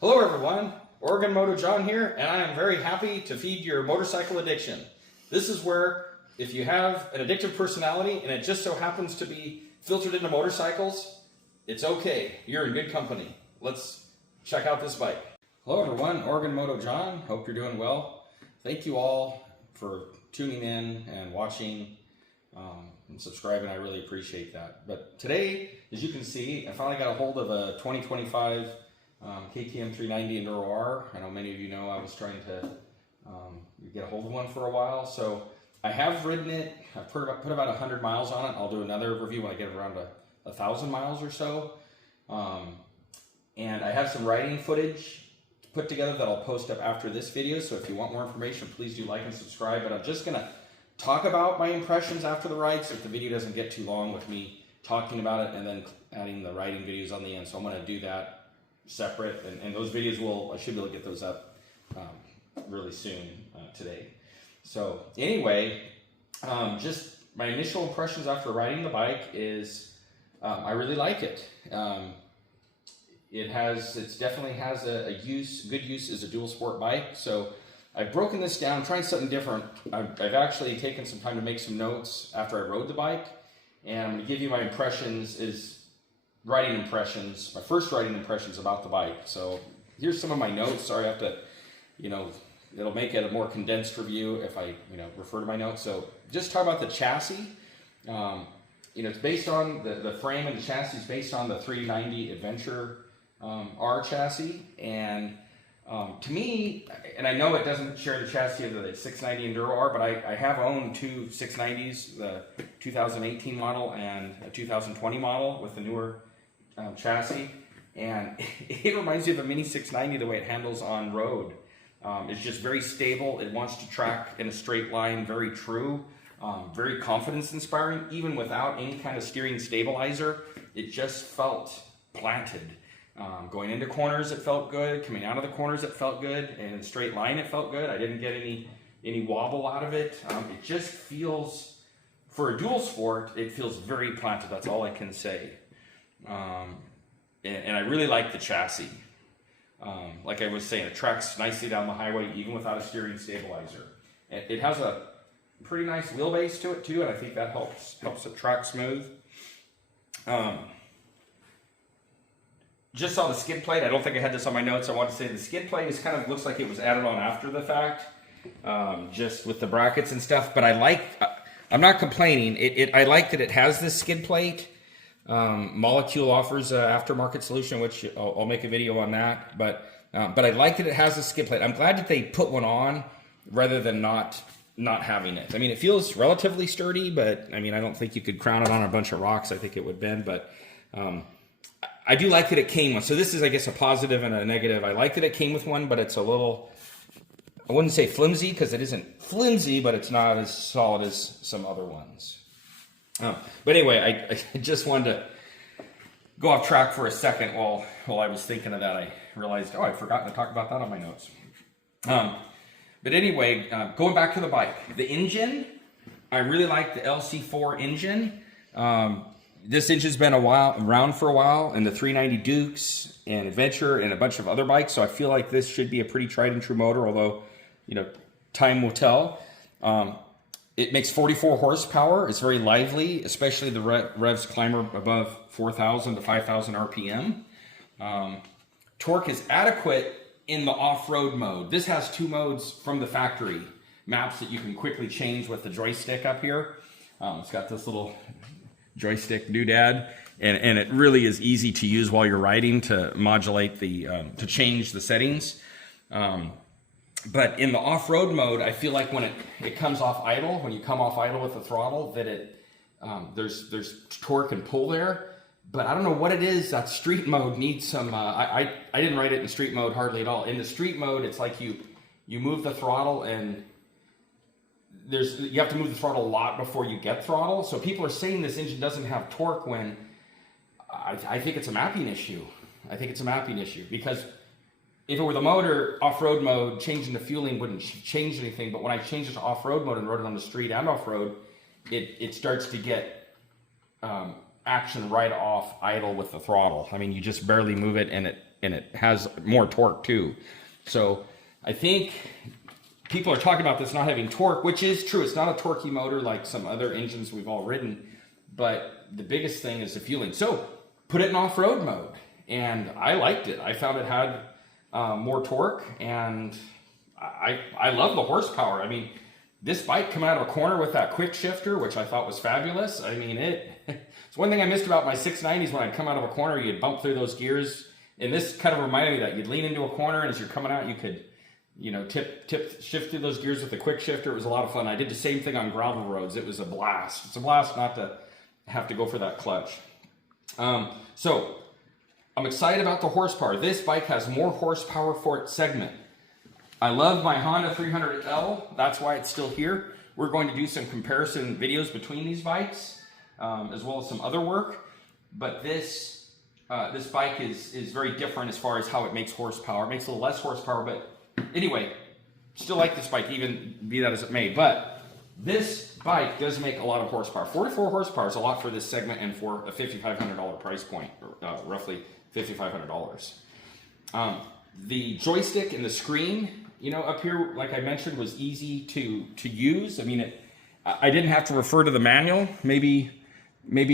Hello everyone, Oregon Moto John here, and I am very happy to feed your motorcycle addiction. This is where, if you have an addictive personality and it just so happens to be filtered into motorcycles, it's okay, you're in good company. Let's check out this bike. Hello everyone, Oregon Moto John, hope you're doing well. Thank you all for tuning in and watching and subscribing, I really appreciate that. But today, as you can see, I finally got a hold of a 2025 KTM 390 Enduro R. I know many of you know I was trying to get a hold of one for a while, so I have ridden it. I've put about 100 miles on it. I'll do another review when I get around 1,000 miles or so. And I have some riding footage put together that I'll post up after this video, so if you want more information, please do like and subscribe. But I'm just going to talk about my impressions after the ride, so if the video doesn't get too long with me talking about it and then adding the riding videos on the end. So I'm going to do that separate, and those videos I should be able to get those up really soon today. So anyway, just my initial impressions after riding the bike is I really like it. It definitely has a good use as a dual sport bike. So I've broken this down, trying something different. I've actually taken some time to make some notes after I rode the bike, and I'm going to give you my my first riding impressions about the bike. So here's some of my notes. Sorry, I have to, it'll make it a more condensed review if I, refer to my notes. So just talk about the chassis. It's based on the frame, and the chassis is based on the 390 Adventure R chassis. And to me, and I know it doesn't share the chassis of the 690 Enduro R, but I have owned two 690s, the 2018 model and a 2020 model with the newer chassis, and it reminds me of a mini 690 the way it handles on road. It's just very stable. It wants to track in a straight line, very true, very confidence inspiring, even without any kind of steering stabilizer. It just felt planted. Going into corners it felt good, coming out of the corners it felt good, and in a straight line it felt good. I didn't get any wobble out of it. It just feels, for a dual sport, it feels very planted. That's all I can say. And I really like the chassis. Like I was saying, it tracks nicely down the highway even without a steering stabilizer. It has a pretty nice wheelbase to it too, and I think that helps it track smooth. Just saw the skid plate. I don't think I had this on my notes. I want to say the skid plate looks like it was added on after the fact, just with the brackets and stuff. But I'm not complaining. I like that it has this skid plate. Molecule offers an aftermarket solution, which I'll make a video on that. But I like that it has a skid plate. I'm glad that they put one on rather than not having it. I mean, it feels relatively sturdy, but I don't think you could crown it on a bunch of rocks. I think it would bend, but I do like that it came with. So this is, I guess, a positive and a negative. I like that it came with one, but it's a little, I wouldn't say flimsy, because it isn't flimsy, but it's not as solid as some other ones. But anyway, I just wanted to go off track for a second while I was thinking of that. I realized, I'd forgotten to talk about that on my notes. But anyway, going back to the bike. The engine, I really like the LC4 engine. This engine's been around for a while, and the 390 Dukes and Adventure and a bunch of other bikes, so I feel like this should be a pretty tried and true motor, although, time will tell. It makes 44 horsepower. It's very lively, especially the revs climb above 4,000 to 5,000 RPM. Torque is adequate in the off-road mode. This has two modes from the factory maps that you can quickly change with the joystick up here. It's got this little joystick doodad, and it really is easy to use while you're riding to modulate to change the settings. But in the off-road mode, I feel like when it comes off idle, when you come off idle with the throttle, that there's torque and pull there. But I don't know what it is. That street mode needs some. I didn't ride it in street mode hardly at all. In the street mode, it's like you move the throttle, and you have to move the throttle a lot before you get throttle. So people are saying this engine doesn't have torque when I think it's a mapping issue. I think it's a mapping issue, because if it were the motor, off-road mode, changing the fueling wouldn't change anything. But when I changed it to off-road mode and rode it on the street and off-road, it starts to get action right off idle with the throttle. I mean, you just barely move it, and it has more torque too. So I think people are talking about this not having torque, which is true. It's not a torquey motor like some other engines we've all ridden, but the biggest thing is the fueling. So put it in off-road mode, and I liked it. I found it had more torque, and I love the horsepower. I mean, this bike coming out of a corner with that quick shifter, which I thought was fabulous. I mean, it's one thing I missed about my 690s. When I'd come out of a corner, you'd bump through those gears, and this kind of reminded me that you'd lean into a corner, and as you're coming out, you could, you know, shift through those gears with the quick shifter. It was a lot of fun. I did the same thing on gravel roads. It was a blast. It's a blast not to have to go for that clutch. So I'm excited about the horsepower. This bike has more horsepower for its segment. I love my Honda 300L. That's why it's still here. We're going to do some comparison videos between these bikes, as well as some other work. But this bike is very different as far as how it makes horsepower. It makes a little less horsepower, but anyway, still like this bike, even be that as it may. But this bike does make a lot of horsepower. 44 horsepower is a lot for this segment and for a $5,500 price point, roughly $5,500. The joystick and the screen, you know, up here, like I mentioned, was easy to use. I mean, I didn't have to refer to the manual. Maybe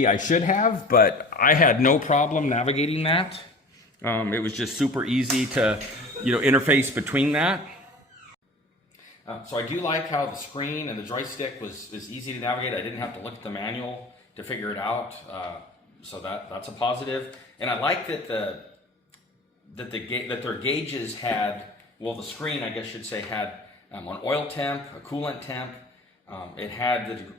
I should have, but I had no problem navigating that. It was just super easy to, you know, interface between that. So I do like how the screen and the joystick was easy to navigate. I didn't have to look at the manual to figure it out. So that's a positive. And I like that that their gauges had, well, the screen, I guess should say, had an oil temp, a coolant temp. It had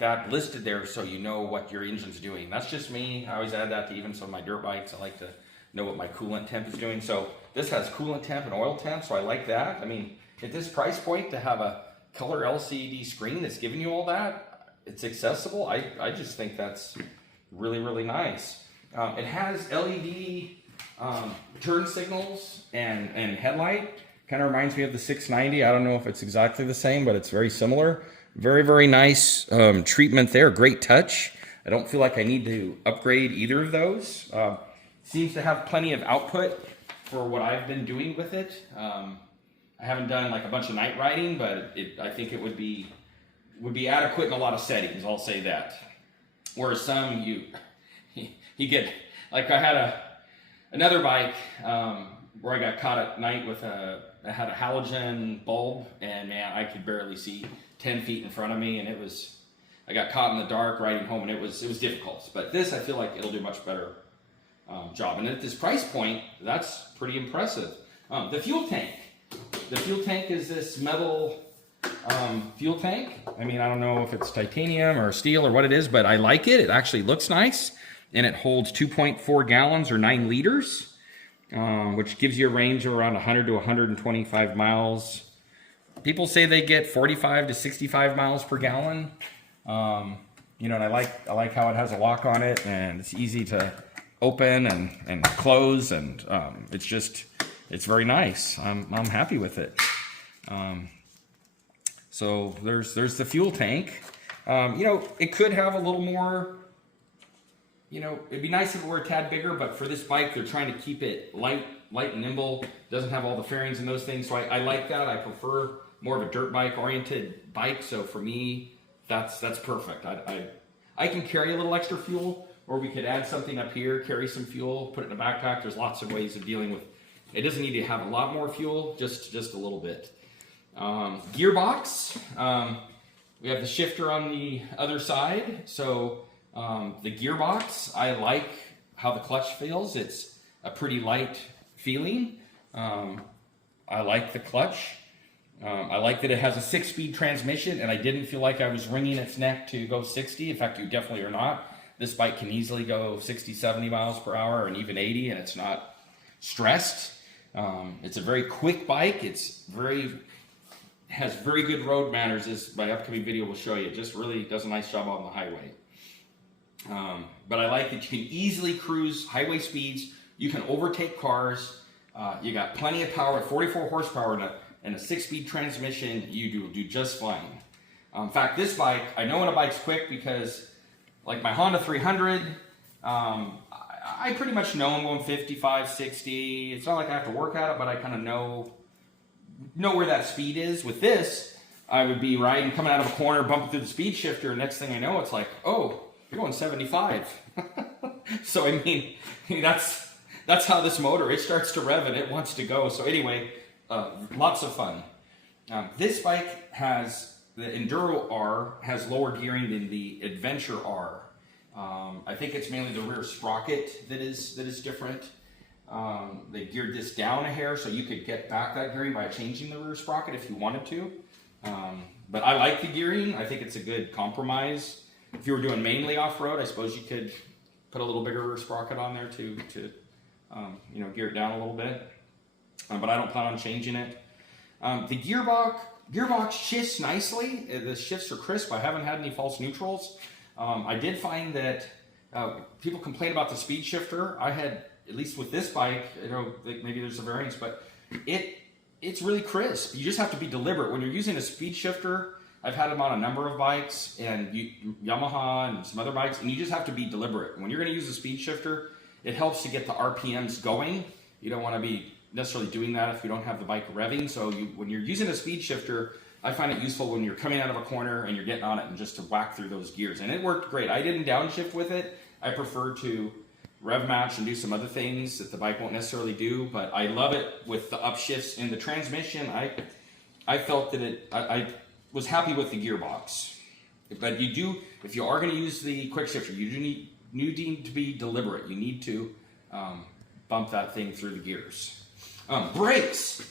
that listed there so you know what your engine's doing. That's just me. I always add that to even some of my dirt bikes. I like to know what my coolant temp is doing. So this has coolant temp and oil temp, so I like that. I mean, at this price point, to have a color LCD screen that's giving you all that, it's accessible. I just think that's really, really nice. It has LED turn signals and headlight. Kind of reminds me of the 690. I don't know if it's exactly the same, but it's very similar. Very, very nice treatment there. Great touch. I don't feel like I need to upgrade either of those. Seems to have plenty of output for what I've been doing with it. I haven't done like a bunch of night riding, but I think it would be adequate in a lot of settings. I'll say that. Whereas some you get, like I had another bike where I got caught at night with I had a halogen bulb, and man, I could barely see 10 feet in front of me, and I got caught in the dark riding home, and it was difficult. But this, I feel like it'll do a much better job. And at this price point, that's pretty impressive. The fuel tank. The fuel tank is this metal fuel tank. I mean, I don't know if it's titanium or steel or what it is, but I like it. It actually looks nice, and it holds 2.4 gallons or 9 liters, which gives you a range of around 100 to 125 miles. People say they get 45 to 65 miles per gallon. You know, and I like how it has a lock on it, and it's easy to open and close, and it's very nice. I'm happy with it. So there's the fuel tank. You know, it could have a little more, you know, it'd be nice if it were a tad bigger, but for this bike, they're trying to keep it light and nimble. Doesn't have all the fairings and those things, so I like that. I prefer more of a dirt bike oriented bike, so for me, that's perfect. I can carry a little extra fuel, or we could add something up here, carry some fuel, put it in a backpack. There's lots of ways of dealing with. It doesn't need to have a lot more fuel, just a little bit. Gearbox. We have the shifter on the other side. So the gearbox, I like how the clutch feels. It's a pretty light feeling. I like the clutch. I like that it has a 6-speed transmission, and I didn't feel like I was wringing its neck to go 60. In fact, you definitely are not. This bike can easily go 60, 70 miles per hour, and even 80, and it's not stressed. It's a very quick bike. Has very good road manners, as my upcoming video will show you. It just really does a nice job on the highway. But I like that you can easily cruise highway speeds. You can overtake cars. You got plenty of power at 44 horsepower and a 6-speed transmission. You do just fine. In fact, this bike, I know when a bike's quick because, like my Honda 300, I pretty much know I'm going 55, 60. It's not like I have to work at it, but I kind of know where that speed is. With this, I would be riding, coming out of a corner, bumping through the speed shifter, and next thing I know, it's like, oh, you're going 75. So I mean, that's how this motor, it starts to rev and it wants to go. So anyway, lots of fun. This bike has, the Enduro R has lower gearing than the Adventure R. I think it's mainly the rear sprocket that is different. They geared this down a hair so you could get back that gearing by changing the rear sprocket if you wanted to. But I like the gearing. I think it's a good compromise. If you were doing mainly off-road, I suppose you could put a little bigger rear sprocket on there to gear it down a little bit. But I don't plan on changing it. The Gearbox shifts nicely. The shifts are crisp. I haven't had any false neutrals. I did find that people complain about the speed shifter. I had, at least with this bike, maybe there's a variance, but it's really crisp. You just have to be deliberate. When you're using a speed shifter, I've had them on a number of bikes, and Yamaha and some other bikes, and you just have to be deliberate. When you're going to use a speed shifter, it helps to get the RPMs going. You don't want to be necessarily doing that if you don't have the bike revving. So when you're using a speed shifter, I find it useful when you're coming out of a corner and you're getting on it and just to whack through those gears. And it worked great. I didn't downshift with it. I prefer to rev match and do some other things that the bike won't necessarily do, but I love it with the upshifts in the transmission. I felt that I was happy with the gearbox. But if you are going to use the quick shifter, you need to be deliberate. You need to bump that thing through the gears. Brakes.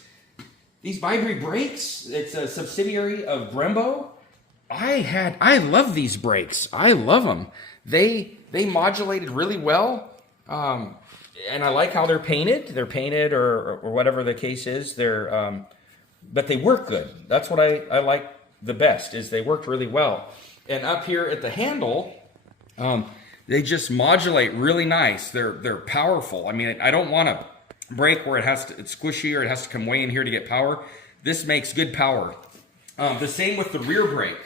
These Bybree brakes, it's a subsidiary of Brembo. I love these brakes. I love them. They modulated really well. And I like how they're painted. They're painted or whatever the case is. But they work good. That's what I like the best, is they worked really well. And up here at the handle, they just modulate really nice. They're powerful. I mean, I don't want to brake where it's squishy or it has to come way in here to get power. This makes good power. The same with the rear brake.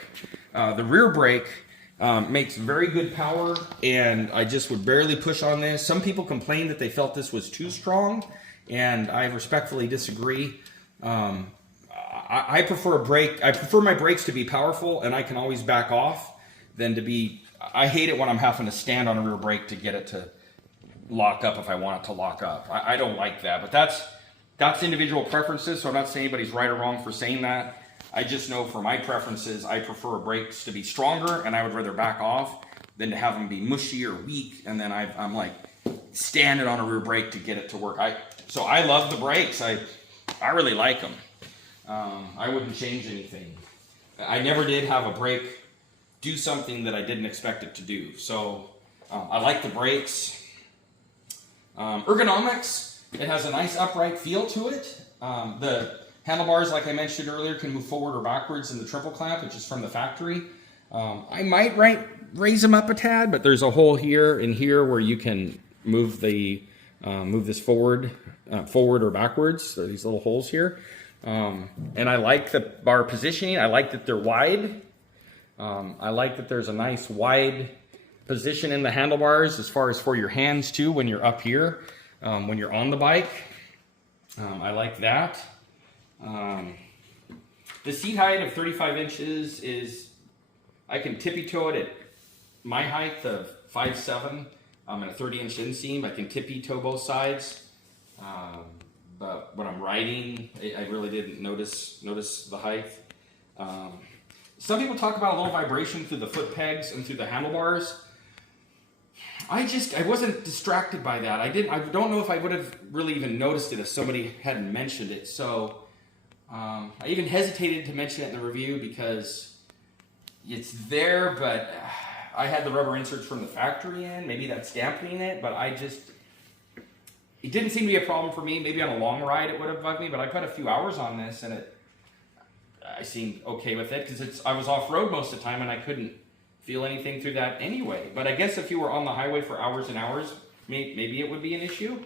The rear brake makes very good power, and I just would barely push on this. Some people complained that they felt this was too strong, and I respectfully disagree. I prefer my brakes to be powerful, and I can always back off than to be. I hate it when I'm having to stand on a rear brake to get it to lock up if I want it to lock up. I don't like that, but that's individual preferences, so I'm not saying anybody's right or wrong for saying that. I just know for my preferences, I prefer brakes to be stronger, and I would rather back off than to have them be mushy or weak, and then I'm like standing on a rear brake to get it to work. So I love the brakes. I really like them. I wouldn't change anything. I never did have a brake do something that I didn't expect it to do. So I like the brakes. Ergonomics, it has a nice upright feel to it. The handlebars, like I mentioned earlier, can move forward or backwards in the triple clamp, which is from the factory. I might raise them up a tad, but there's a hole here and here where you can move this forward or backwards. There are these little holes here. And I like the bar positioning. I like that they're wide. I like that there's a nice wide position in the handlebars as far as for your hands too when you're up here, when you're on the bike. I like that. The seat height of 35 inches is, I can tippy toe it at my height of 5'7", and a 30-inch inseam. I can tippy toe both sides. But when I'm riding, I really didn't notice the height. Some people talk about a little vibration through the foot pegs and through the handlebars. I wasn't distracted by that. I don't know if I would have really even noticed it if somebody hadn't mentioned it. So I even hesitated to mention it in the review because it's there, but I had the rubber inserts from the factory in. Maybe that's dampening it, but it didn't seem to be a problem for me. Maybe on a long ride it would have bugged me, but I put a few hours on this and I seemed okay with it because I was off-road most of the time and I couldn't feel anything through that anyway. But I guess if you were on the highway for hours and hours, maybe it would be an issue.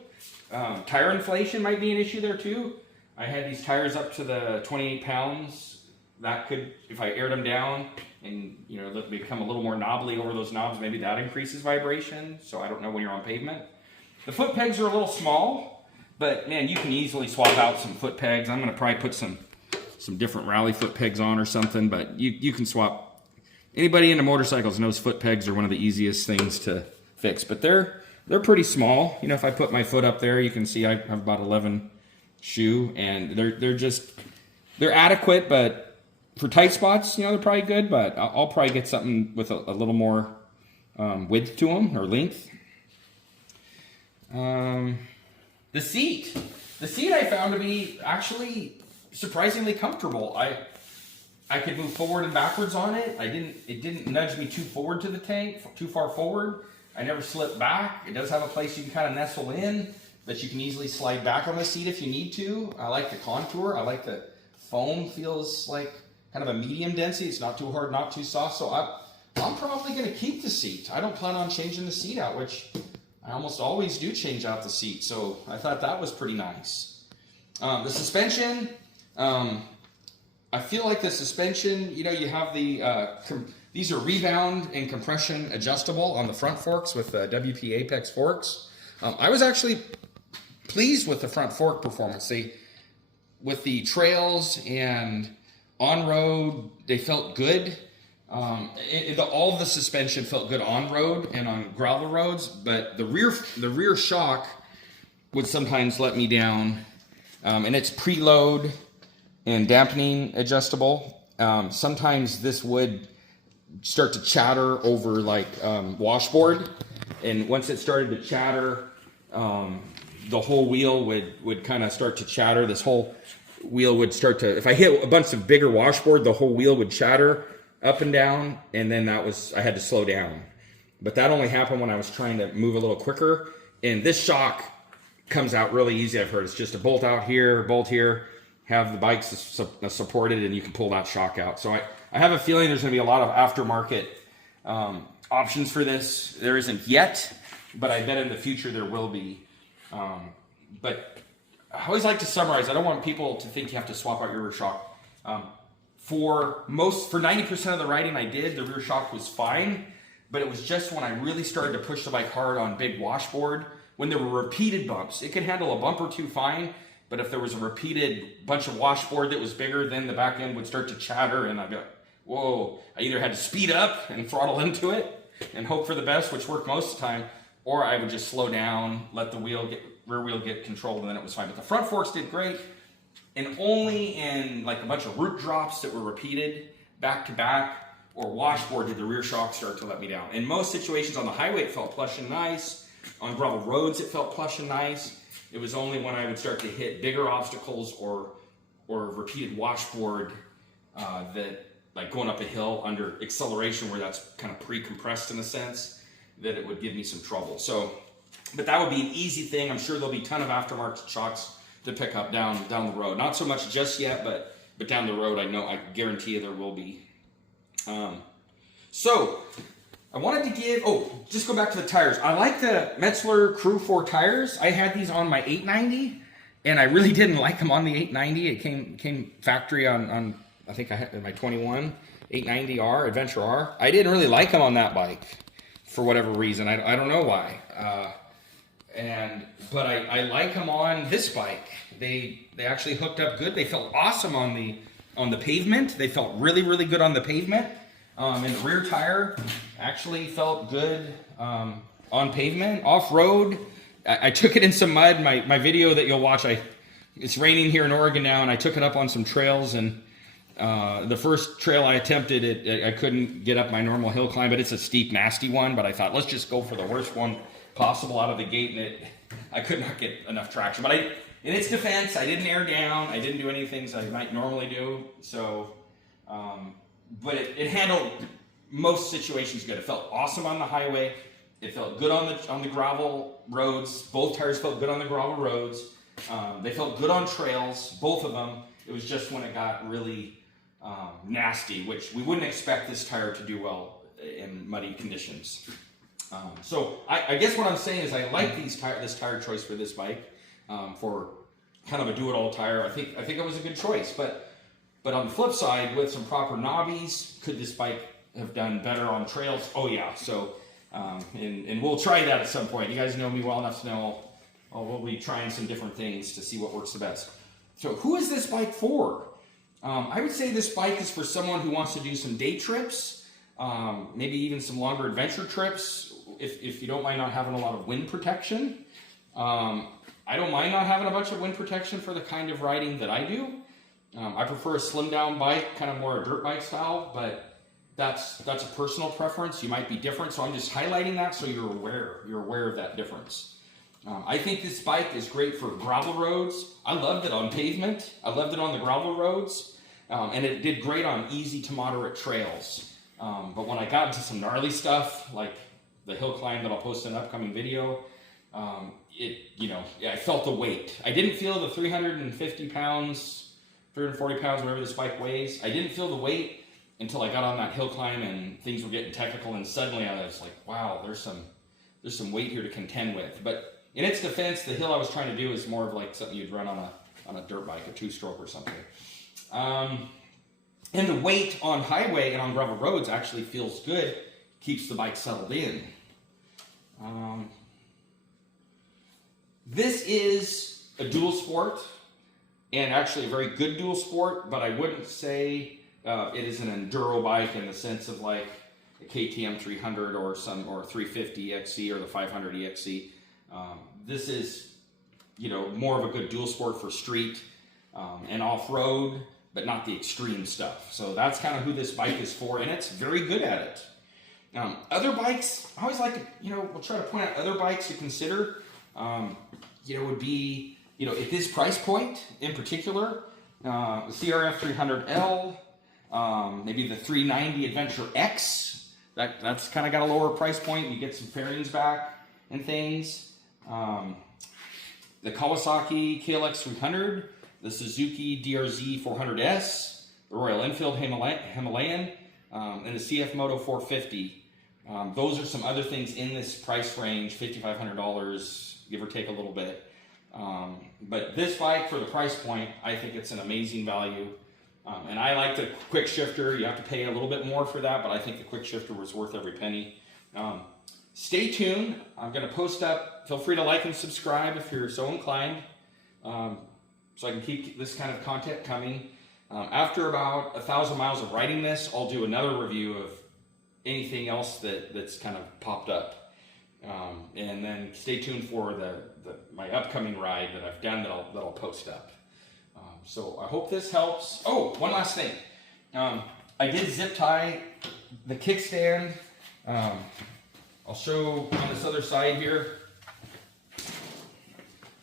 Tire inflation might be an issue there too. I had these tires up to the 28 pounds. That could, if I aired them down and they become a little more knobbly over those knobs, maybe that increases vibration. So I don't know when you're on pavement. The foot pegs are a little small, but man, you can easily swap out some foot pegs. I'm gonna probably put some different rally foot pegs on or something, but you can swap. Anybody into motorcycles knows foot pegs are one of the easiest things to fix, but they're pretty small. You know, if I put my foot up there, you can see I have about 11 shoe, and they're adequate, but for tight spots, you know, they're probably good, but I'll probably get something with a little more width to them, or length. The seat I found to be actually surprisingly comfortable. I could move forward and backwards on it. It didn't nudge me too forward to the tank, too far forward. I never slipped back. It does have a place you can kind of nestle in, that you can easily slide back on the seat if you need to. I like the contour. I like the foam, feels like kind of a medium density. It's not too hard, not too soft. So I'm probably going to keep the seat. I don't plan on changing the seat out, which I almost always do change out the seat. So I thought that was pretty nice. The suspension, I feel like the suspension, you know, you have these are rebound and compression adjustable on the front forks with WP Apex forks. I was actually pleased with the front fork performance. With the trails and on-road, they felt good. All of the suspension felt good on-road and on gravel roads, but the rear shock would sometimes let me down. And it's preload and dampening adjustable. Sometimes this would start to chatter over like washboard, and once it started to chatter, the whole wheel would kind of start to chatter. This whole wheel would start to, if I hit a bunch of bigger washboard, the whole wheel would chatter up and down, and then I had to slow down. But that only happened when I was trying to move a little quicker, and this shock comes out really easy. I've heard it's just a bolt out here, bolt here, have the bikes supported, and you can pull that shock out. So I have a feeling there's going to be a lot of aftermarket options for this. There isn't yet, but I bet in the future there will be. But I always like to summarize. I don't want people to think you have to swap out your rear shock. For 90% of the riding I did, the rear shock was fine, but it was just when I really started to push the bike hard on big washboard, when there were repeated bumps. It could handle a bump or two fine, but if there was a repeated bunch of washboard that was bigger, then the back end would start to chatter, and I'd go, whoa. I either had to speed up and throttle into it and hope for the best, which worked most of the time, or I would just slow down, let the rear wheel get controlled, and then it was fine. But the front forks did great, and only in like a bunch of root drops that were repeated back to back or washboard did the rear shock start to let me down. In most situations on the highway, it felt plush and nice. On gravel roads, it felt plush and nice. It was only when I would start to hit bigger obstacles or repeated washboard that, like going up a hill under acceleration where that's kind of pre-compressed in a sense, that it would give me some trouble. So, but that would be an easy thing. I'm sure there'll be a ton of aftermarket shocks to pick up down the road. Not so much just yet, but down the road, I guarantee you there will be. So I wanted to just go back to the tires. I like the Metzler Crew 4 tires. I had these on my 890, and I really didn't like them on the 890. It came factory on I think I had my 21 890 R, Adventure R. I didn't really like them on that bike for whatever reason. I don't know why. But I like them on this bike. They actually hooked up good. They felt awesome on the pavement. They felt really, really good on the pavement. And the rear tire actually felt good on pavement. Off-road, I took it in some mud. My video that you'll watch, it's raining here in Oregon now, and I took it up on some trails, and the first trail I attempted, I couldn't get up my normal hill climb, but it's a steep, nasty one. But I thought, let's just go for the worst one possible out of the gate, and I could not get enough traction. But in its defense, I didn't air down. I didn't do any things I might normally do. So, but it handled most situations good. It felt awesome on the highway. It felt good on the gravel roads. Both tires felt good on the gravel roads. They felt good on trails, both of them. It was just when it got really nasty, which we wouldn't expect this tire to do well in muddy conditions. So I guess what I'm saying is I like this tire choice for this bike for kind of a do-it-all tire. I think it was a good choice, but on the flip side, with some proper knobbies, could this bike have done better on trails? Oh yeah. So And we'll try that at some point. You guys know me well enough to know we'll be trying some different things to see what works the best. So who is this bike for? I would say this bike is for someone who wants to do some day trips, maybe even some longer adventure trips, if you don't mind not having a lot of wind protection. I don't mind not having a bunch of wind protection for the kind of riding that I do. I prefer a slim down bike, kind of more a dirt bike style, but that's a personal preference. You might be different, so I'm just highlighting that so you're aware of that difference. I think this bike is great for gravel roads. I loved it on pavement. I loved it on the gravel roads. And it did great on easy to moderate trails. But when I got into some gnarly stuff, like the hill climb that I'll post in an upcoming video, I felt the weight. I didn't feel the 350 pounds, 340 pounds, whatever this bike weighs. I didn't feel the weight until I got on that hill climb and things were getting technical, and suddenly I was like, wow, there's some weight here to contend with. But in its defense, the hill I was trying to do is more of like something you'd run on a dirt bike, a two-stroke or something. And the weight on highway and on gravel roads actually feels good, keeps the bike settled in. This is a dual sport, and actually a very good dual sport, but I wouldn't say it is an enduro bike in the sense of like a KTM 300 or 350 XC or the 500 EXC. This is, more of a good dual sport for street and off-road, but not the extreme stuff. So that's kind of who this bike is for, and it's very good at it. Other bikes, I always like to, we'll try to point out other bikes to consider. Would be, at this price point in particular, the CRF 300L, maybe the 390 Adventure X. That's kind of got a lower price point. You get some fairings back and things. The Kawasaki KLX 300, the Suzuki DRZ 400S, the Royal Enfield Himalayan, and the CF Moto 450. Those are some other things in this price range, $5,500, give or take a little bit. But this bike, for the price point, I think it's an amazing value. And I like the quick shifter. You have to pay a little bit more for that, but I think the quick shifter was worth every penny. Stay tuned. I'm going to post up. Feel free to like and subscribe if you're so inclined, so I can keep this kind of content coming. After about 1,000 miles of riding this, I'll do another review of anything else that's kind of popped up. And then stay tuned for my upcoming ride that I've done that I'll post up. So I hope this helps. Oh, one last thing. I did zip tie the kickstand. I'll show on this other side here.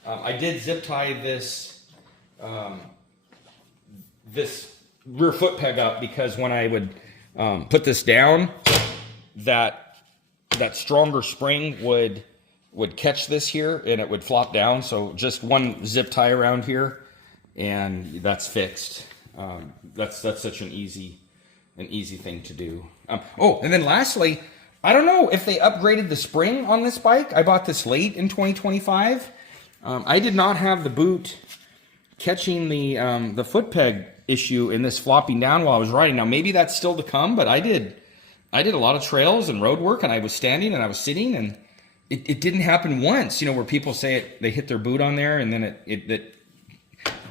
I did zip tie this rear foot peg up because when I would put this down, that stronger spring would catch this here and it would flop down. So just one zip tie around here, and that's fixed. That's such an easy thing to do. And then lastly, I don't know if they upgraded the spring on this bike. I bought this late in 2025. I did not have the boot catching the foot peg issue in this flopping down while I was riding. Now maybe that's still to come, but I did a lot of trails and road work, and I was standing and I was sitting, and it didn't happen once. Where people say they hit their boot on there and then it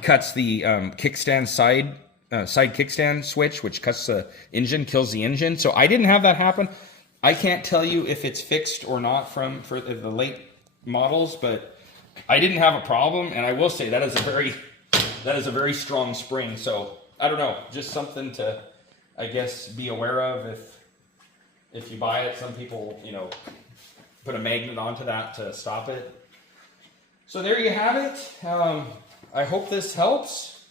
cuts the kickstand side kickstand switch, which cuts the engine, kills the engine. So I didn't have that happen. I can't tell you if it's fixed or not for the late models, but I didn't have a problem, and I will say that is a very strong spring. So I don't know, just something to, I guess, be aware of if you buy it. Some people, put a magnet onto that to stop it. So there you have it. I hope this helps.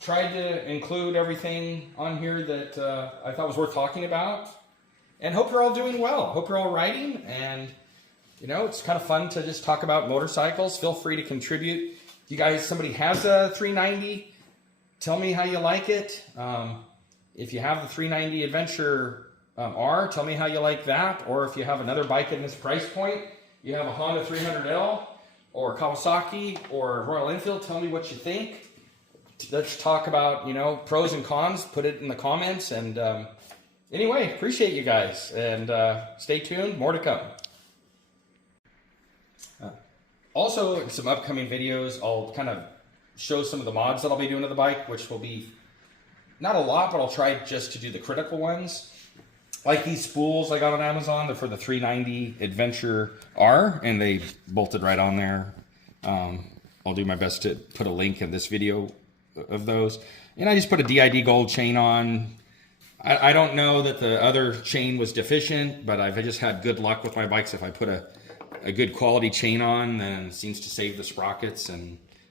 Tried to include everything on here that I thought was worth talking about. And hope you're all doing well. Hope you're all riding, and it's kind of fun to just talk about motorcycles. Feel free to contribute. If somebody has a 390, tell me how you like it. If you have the 390 Adventure R, tell me how you like that. Or if you have another bike in this price point, you have a Honda 300L or Kawasaki or Royal Enfield, tell me what you think. Let's talk about, pros and cons. Put it in the comments, and Anyway, appreciate you guys, and stay tuned, more to come. Also, in some upcoming videos, I'll kind of show some of the mods that I'll be doing to the bike, which will be not a lot, but I'll try just to do the critical ones. Like these spools I got on Amazon, they're for the 390 Enduro R, and they bolted right on there. I'll do my best to put a link in this video of those. And I just put a DID gold chain on. I don't know that the other chain was deficient, but I've just had good luck with my bikes. If I put a good quality chain on, then it seems to save the sprockets.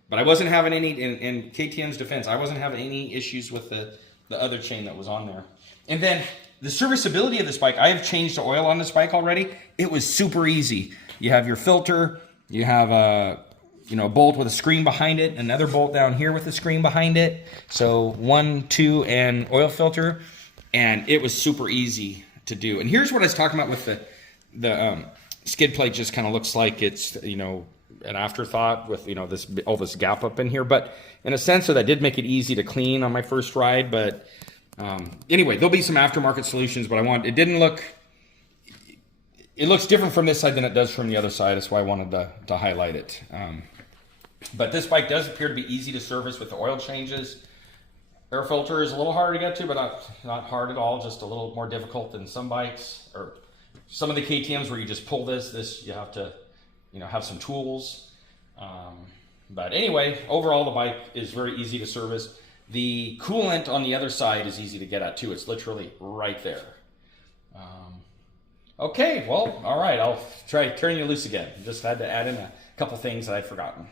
But I wasn't having any, in KTM's defense, I wasn't having any issues with the other chain that was on there. And then the serviceability of this bike, I have changed the oil on this bike already. It was super easy. You have your filter, you have a bolt with a screen behind it, another bolt down here with a screen behind it. So 1, 2, and oil filter. And it was super easy to do. And here's what I was talking about with the skid plate. Just kind of looks like it's, an afterthought with, all this gap up in here. But in a sensor, that did make it easy to clean on my first ride. But anyway, there'll be some aftermarket solutions, but it looks different from this side than it does from the other side. That's why I wanted to highlight it. But this bike does appear to be easy to service with the oil changes. Air filter is a little hard to get to, but not hard at all, just a little more difficult than some bikes, or some of the KTMs where you just pull this you have to, have some tools. But anyway, overall the bike is very easy to service. The coolant on the other side is easy to get at too. It's literally right there. Okay, well, all right, I'll try turning you loose again. Just had to add in a couple things that I'd forgotten.